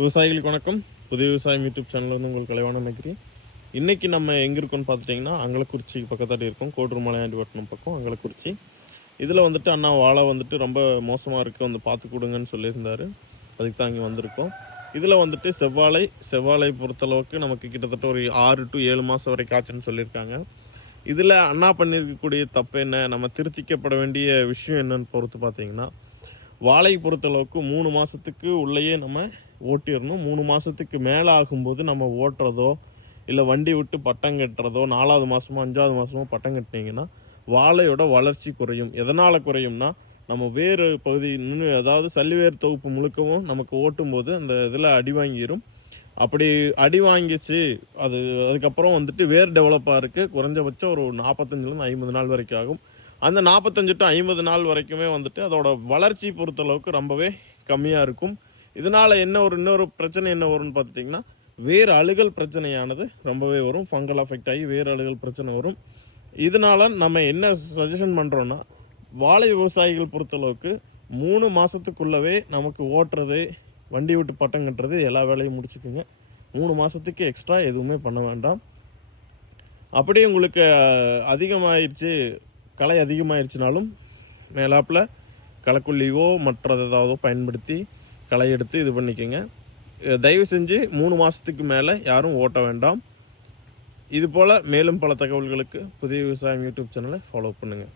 விவசாயிகளுக்கு வணக்கம். புதிய விவசாயம் யூடியூப் சேனல் வந்து உங்களுக்கு கலைவான நினைக்கிறேன். இன்றைக்கி நம்ம எங்கே இருக்கோம்னு பார்த்துட்டிங்கன்னா அங்கலக்குறிச்சி பக்கத்தாடி இருக்கோம். கோட்டூர் மலையாண்டிப்பட்டினம் பக்கம் அங்கலக்குறிச்சி. இதில் வந்துட்டு அண்ணா வாழை வந்துட்டு ரொம்ப மோசமாக இருக்குது வந்து பார்த்து கொடுங்கன்னு சொல்லியிருந்தாரு. அதுக்கு தான் இங்கே வந்திருக்கோம். இதில் வந்துட்டு செவ்வாழை செவ்வாழை பொறுத்தளவுக்கு நமக்கு கிட்டத்தட்ட ஒரு ஆறு டு ஏழு மாதம் வரை காய்ச்சல்னு சொல்லியிருக்காங்க. இதில் அண்ணா பண்ணியிருக்கக்கூடிய தப்பு என்ன? நம்ம திருத்திக்கப்பட வேண்டிய விஷயம் என்னன்னு பொறுத்து பார்த்தீங்கன்னா வாழை பொறுத்தளவுக்கு மூணு மாதத்துக்கு உள்ளேயே நம்ம ஓட்டிடணும். மூணு மாதத்துக்கு மேலே ஆகும்போது நம்ம ஓட்டுறதோ இல்லை வண்டி விட்டு பட்டம் கட்டுறதோ நாலாவது மாதமோ அஞ்சாவது மாதமோ பட்டம் கட்டினீங்கன்னா வாழையோட வளர்ச்சி குறையும். எதனால் குறையும்னா நம்ம வேறு பகுதி இன்னும் அதாவது சல்லிவேர் தொகுப்பு முழுக்கவும் நமக்கு ஓட்டும் போது அந்த இதில் அடி வாங்கிடும் அப்படி அடி வாங்கிச்சு அது அதுக்கப்புறம் வந்துட்டு வேர் டெவலப்பாக இருக்குது குறைஞ்சபட்சம் ஒரு நாற்பத்தஞ்சிலேருந்து ஐம்பது நாள் வரைக்கும் ஆகும். அந்த நாற்பத்தஞ்சு டு ஐம்பது நாள் வரைக்குமே வந்துட்டு அதோட வளர்ச்சி பொறுத்தளவுக்கு ரொம்பவே கம்மியாக இருக்கும். இதனால் என்ன ஒரு இன்னொரு பிரச்சனை என்ன வரும்னு பார்த்துட்டிங்கன்னா வேறு அழுகல் பிரச்சனையானது ரொம்பவே வரும். ஃபங்கல் அஃபெக்ட் ஆகி வேறு அழுகல் பிரச்சனை வரும். இதனால நம்ம என்ன சஜஷன் பண்ணுறோன்னா வாழை விவசாயிகள் பொறுத்தளவுக்கு மூணு மாதத்துக்குள்ளவே நமக்கு ஓட்டுறது வண்டி விட்டு பட்டம் கட்டுறது எல்லா வேலையும் முடிச்சுக்குங்க. மூணு மாதத்துக்கு எக்ஸ்ட்ரா எதுவுமே பண்ண வேண்டாம். அப்படியே உங்களுக்கு அஹ், களை அதிகமாயிருச்சுனாலும் மேலாப்பில் களைக்கொல்லியோ மற்றது ஏதாவது பயன்படுத்தி களை எடுத்து இது பண்ணிக்கோங்க. தயவு செஞ்சு மூணு மாதத்துக்கு மேலே யாரும் ஓட்ட வேண்டாம். இது போல் மேலும் பல தகவல்களுக்கு புதிய விவசாயம் யூடியூப் சேனலை ஃபாலோ பண்ணுங்கள்